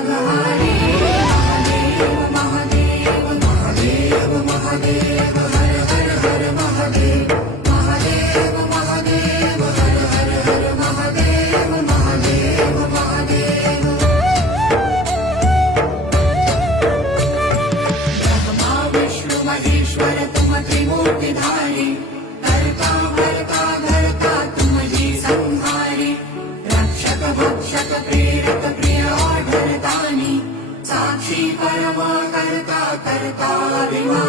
वाघहारी महादेव महादेव महादेव महादेव हर हर हर महादेव महादेव महादेव हर हर हर महादेव महादेव महादेव ब्रह्मा विष्णु महेश्वर तुम त्रिमूर्तिधारी करता भरता धरता तुम ही संहारी रक्षक भक्षक प्रेरक प्रिय आढळतानी साक्षी परम करता करता विना